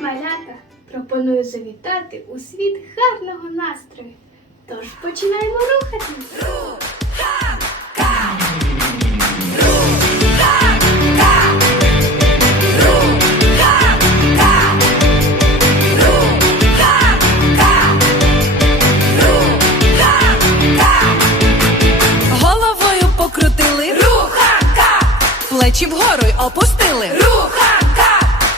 малята! Пропоную завітати у світ гарного настрою. Тож починаємо рухатись. Головою покрутили, рухака, плечі вгору й опустили, рухака,